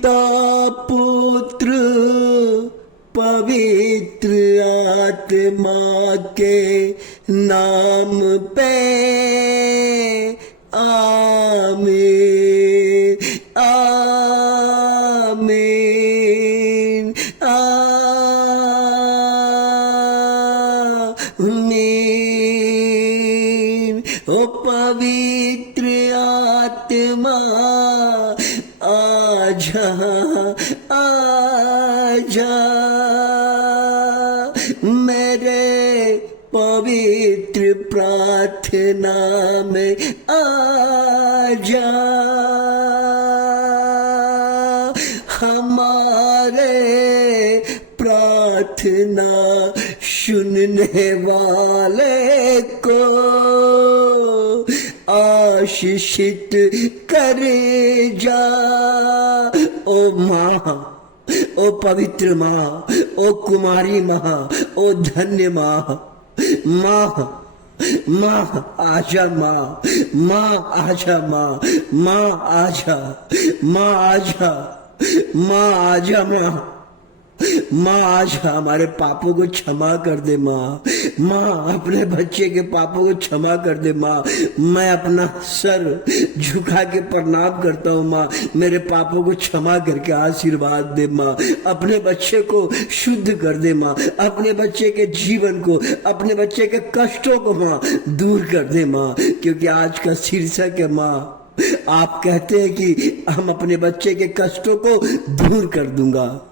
पिता पुत्र पवित्र आत्मा के नाम पे आमीन आमीन आमीन। ओ पवित्र आत्मा आजा आजा मेरे पवित्र प्रार्थना में आजा। हमारे प्रार्थना सुनने वाले को आशीषित करे जा। ओ माँ, ओ पवित्र माँ, ओ कुमारी माँ, ओ धन्य माँ, माँ माँ आजा, माँ माँ आजा, माँ माँ आजा, माँ आजा, माँ आजा, माँ आज हमारे पापों को क्षमा कर दे माँ। माँ अपने बच्चे के पापों को क्षमा कर दे माँ। मैं अपना सर झुका के प्रणाम करता हूँ माँ, मेरे पापों को क्षमा करके आशीर्वाद दे माँ। अपने बच्चे को शुद्ध कर दे माँ, अपने बच्चे के जीवन को, अपने बच्चे के कष्टों को माँ दूर कर दे माँ। क्योंकि आज का शीर्षक है माँ, आप कहते हैं कि हम अपने बच्चे के कष्टों को दूर कर दूंगा,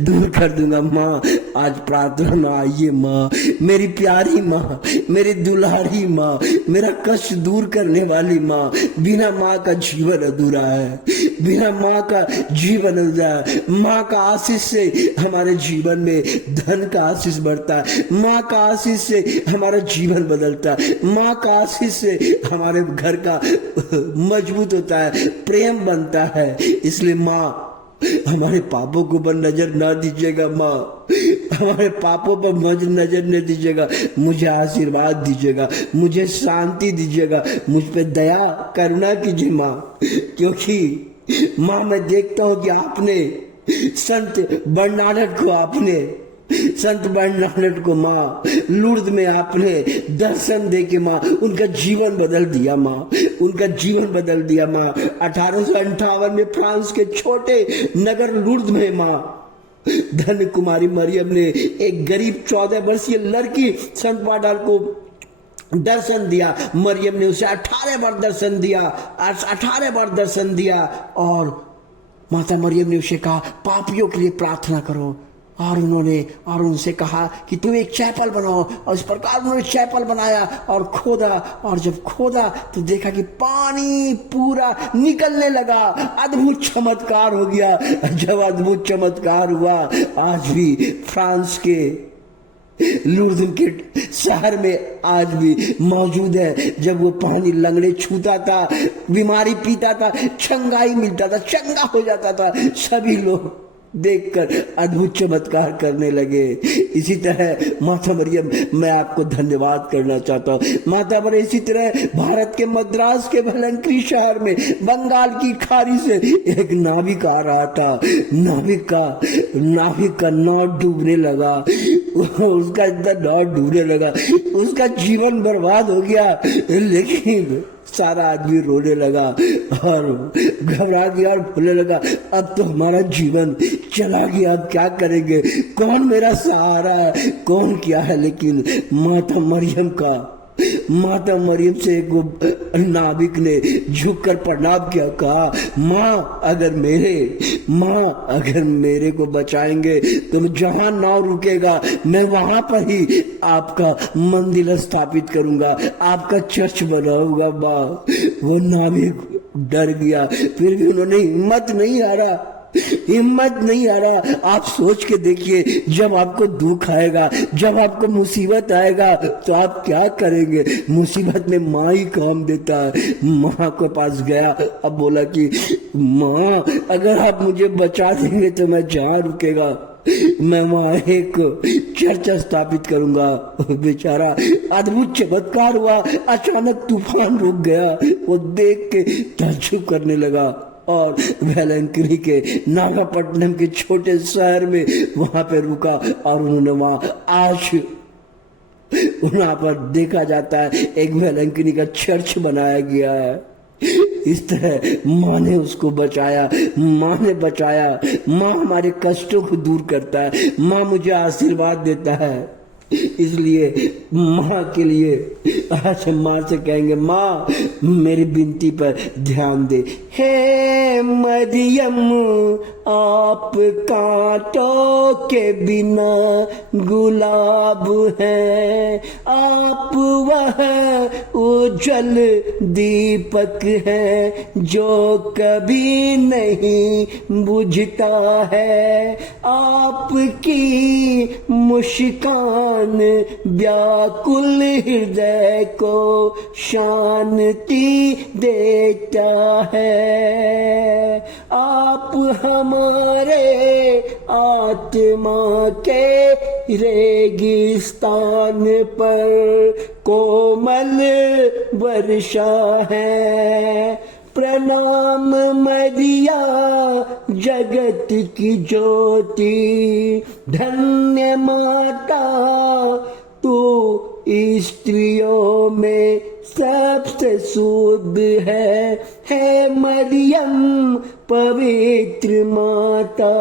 दूर कर दूंगा। माँ आज प्रार्थना में आइए माँ, मेरी प्यारी माँ, मेरी दुलारी माँ, मेरा कष्ट दूर करने वाली माँ। बिना माँ का जीवन अधूरा है, बिना माँ का जीवन अधूरा है। माँ का आशीष से हमारे जीवन में धन का आशीष बढ़ता है, माँ का आशीष से हमारा जीवन बदलता है, माँ का आशीष से हमारे घर का मजबूत होता है, प्रेम बनता है। इसलिए माँ हमारे पापों के ऊपर नजर ना दीजिएगा माँ, हमारे पापों पर नजर न दीजिएगा। मुझे आशीर्वाद दीजिएगा, मुझे शांति दीजिएगा, मुझ पे दया करुणा कीजिए माँ। क्योंकि माँ मैं देखता हूँ कि आपने संत बर्नार्ड को माँ लूर्द में आपने दर्शन दे के माँ उनका जीवन बदल दिया माँ, उनका जीवन बदल दिया माँ। 1858 में फ्रांस के छोटे नगर लूर्द में माँ धन्य कुमारी मरियम ने एक गरीब 14 वर्षीय लड़की संत बर्नार्ड को दर्शन दिया। मरियम ने उसे 18 बार दर्शन दिया, 18 बार दर्शन दिया। और माता मरियम ने उसे कहा पापियों के लिए प्रार्थना करो, और उनसे कहा कि तुम एक चैपल बनाओ। और इस प्रकार उन्होंने चैपल बनाया और खोदा, और जब खोदा तो देखा कि पानी पूरा निकलने लगा। अद्भुत चमत्कार हो गया। जब अद्भुत चमत्कार हुआ, आज भी फ्रांस के लूर्द के शहर में आज भी मौजूद है। जब वो पानी लंगड़े छूता था, बीमारी पीता था, चंगाई मिलता था, चंगा हो जाता था। सभी लोग देखकर अद्भुत चमत्कार करने लगे। इसी तरह माता मरियम, मैं आपको धन्यवाद करना चाहता हूँ। माता मरियम इसी तरह भारत के मद्रास के भलंकरी शहर में बंगाल की खाड़ी से एक नाविक आ रहा था। नाविक का नाव डूबने लगा, उसका इतना नाव डूबने लगा, उसका जीवन बर्बाद हो गया। लेकिन सारा आदमी रोने लगा और घबरा गया और बोलने लगा अब तो हमारा जीवन चला गया, अब क्या करेंगे, कौन मेरा सहारा है, कौन क्या है। लेकिन माता मरियम से एक नाविक ने झुककर प्रणाम किया, कहा माँ अगर मेरे को बचाएंगे तो जहां नाव रुकेगा मैं वहां पर ही आपका मंदिर स्थापित करूंगा, आपका चर्च बनाऊंगा। माँ वो नाविक डर गया, फिर भी उन्होंने हिम्मत नहीं आ रहा। आप सोच के देखिए, जब आपको दुख आएगा, जब आपको मुसीबत आएगा तो आप क्या करेंगे। मुसीबत में माँ ही काम देता है। माँ के पास गया, अब बोला कि माँ अगर आप मुझे बचा देंगे तो मैं जहाँ रुकेगा मैं वहां एक चर्च स्थापित करूंगा। बेचारा अद्भुत चमत्कार हुआ, अचानक तूफान रुक गया। वो देख के ताज्जुब करने लगा और वेलंकनी के नागापट्टनम के छोटे शहर में वहां पे रुका और उन्होंने वहां आज वहां पर देखा जाता है एक वेलंकनी का चर्च बनाया गया है। इस तरह माँ ने उसको बचाया, माँ ने बचाया। माँ हमारे कष्टों को दूर करता है, माँ मुझे आशीर्वाद देता है। इसलिए माँ के लिए आज माँ से कहेंगे, माँ मेरी विनती पर ध्यान दे। हे मरियम आप कांटों के बिना गुलाब हैं, आप वह उज्जवल दीपक है जो कभी नहीं बुझता है। आपकी मुस्कान व्याकुल हृदय को शांति देता है। आप हमारे आत्मा के रेगिस्तान पर कोमल वर्षा है। प्रणाम मरिया जगत की ज्योति, धन्य माता तू स्त्रियों में सबसे शुद्ध है मरियम पवित्र माता,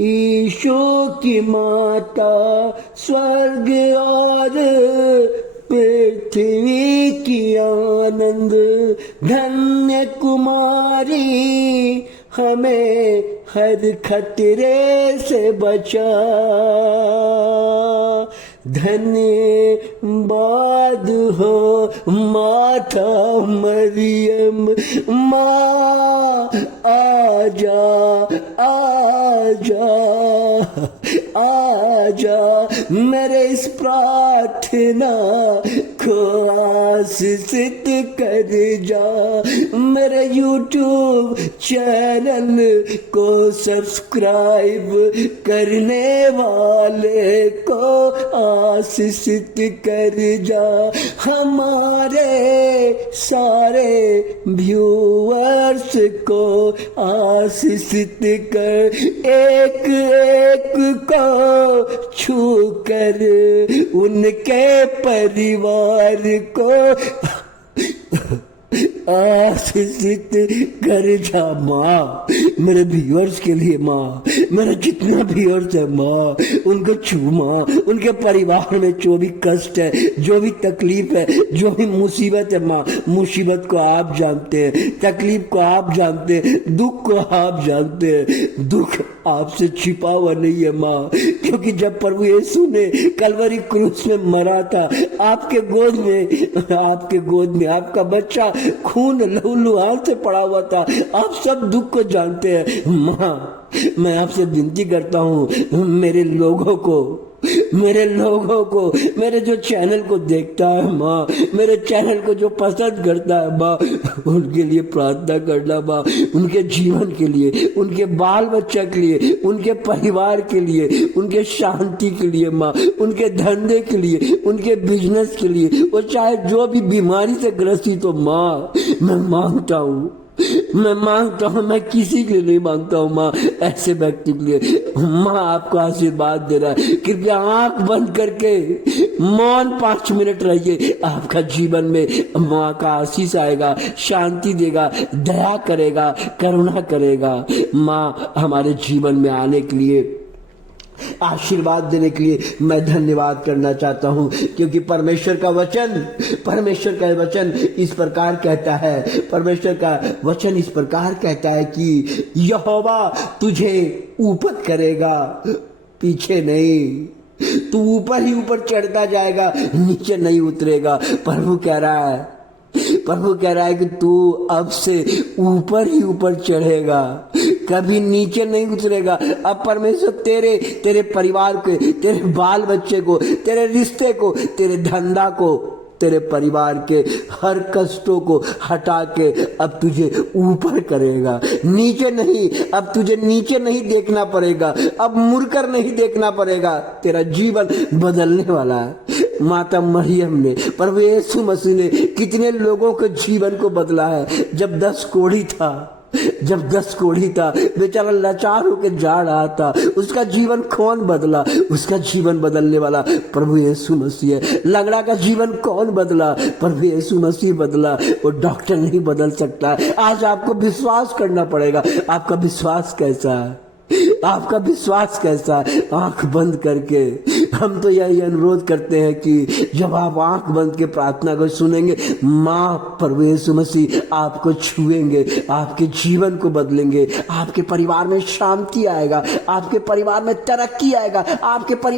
ईशो की माता, स्वर्ग और पृथ्वी की आनंद, धन्य कुमारी हमें हर खतरे से बचा। धन्यवाद हो माता मरियम, माँ आजा आजा आजा, मेरे इस प्रार्थना को आशीषित कर जा। मेरे YouTube चैनल को सब्सक्राइब करने वाले को आशीषित कर जा। हमारे सारे व्यूअर्स को आशीषित कर, एक एक को छू कर उनके परिवार को आशीषित कर जा। माँ मेरे व्यूअर्स के लिए, माँ मेरा जितना व्यूअर्स है माँ उनको छू, माँ उनके परिवार में जो भी कष्ट है, जो भी तकलीफ है, जो भी मुसीबत है माँ, मुसीबत को आप जानते हैं, तकलीफ को आप जानते हैं, दुख को आप जानते हैं। दुख आपसे छिपा हुआ नहीं है माँ, क्योंकि जब प्रभु यीशु ने कलवरी क्रूस में मरा था, आपके गोद में आपका बच्चा खून लहू लुहान से पड़ा हुआ था। आप सब दुख को जानते हैं माँ। मैं आपसे विनती करता हूँ, मेरे लोगों को, मेरे जो चैनल को देखता है माँ, मेरे चैनल को जो पसंद करता है माँ, उनके लिए प्रार्थना करना माँ, उनके जीवन के लिए, उनके बाल बच्चा के लिए, उनके परिवार के लिए, उनके शांति के लिए माँ, उनके धंधे के लिए, उनके बिजनेस के लिए, वो चाहे जो भी बीमारी से ग्रसित हो माँ, मैं मांगता हूँ, मैं किसी के लिए नहीं मांगता हूँ माँ, ऐसे व्यक्ति के लिए माँ आपको आशीर्वाद दे रहा है। कृपया आंख बंद करके मौन 5 मिनट रहिए, आपका जीवन में माँ का आशीष आएगा, शांति देगा, दया करेगा, करुणा करेगा। माँ हमारे जीवन में आने के लिए, आशीर्वाद देने के लिए मैं धन्यवाद करना चाहता हूं, क्योंकि परमेश्वर का वचन इस प्रकार कहता है, परमेश्वर का वचन इस प्रकार कहता है कि यहोवा तुझे ऊपर करेगा, पीछे नहीं। तू ऊपर ही ऊपर चढ़ता जाएगा, नीचे नहीं उतरेगा। प्रभु कह रहा है कि तू अब से ऊपर ही ऊपर चढ़ेगा, कभी नीचे नहीं उतरेगा। अब परमेश्वर तेरे परिवार को, तेरे बाल बच्चे को, तेरे रिश्ते को, तेरे धंधा को, तेरे परिवार के हर कष्टों को हटा के अब तुझे ऊपर करेगा, नीचे नहीं। अब तुझे नीचे नहीं देखना पड़ेगा, अब मुड़कर नहीं देखना पड़ेगा। तेरा जीवन बदलने वाला है। माता मरियम ने, प्रभु यीशु मसीह ने कितने लोगों के जीवन को बदला है। जब 10 कोढ़ी था, जब 10 कोढ़ी था, बेचारा लाचार होकर जा रहा था, उसका जीवन कौन बदला? उसका जीवन बदलने वाला प्रभु यीशु मसीह है। लंगड़ा का जीवन कौन बदला? प्रभु यीशु मसीह बदला। वो डॉक्टर नहीं बदल सकता। आज आपको विश्वास करना पड़ेगा। आपका विश्वास कैसा है? आपका विश्वास कैसा है? आंख बंद करके हम तो यही अनुरोध करते हैं कि जब आप आंख बंद के प्रार्थना को सुनेंगे, मां प्रभु यीशु मसीह आपको छुएंगे, आपके जीवन को बदलेंगे, आपके परिवार में शांति आएगा, आपके परिवार में तरक्की आएगा, आपके परिवार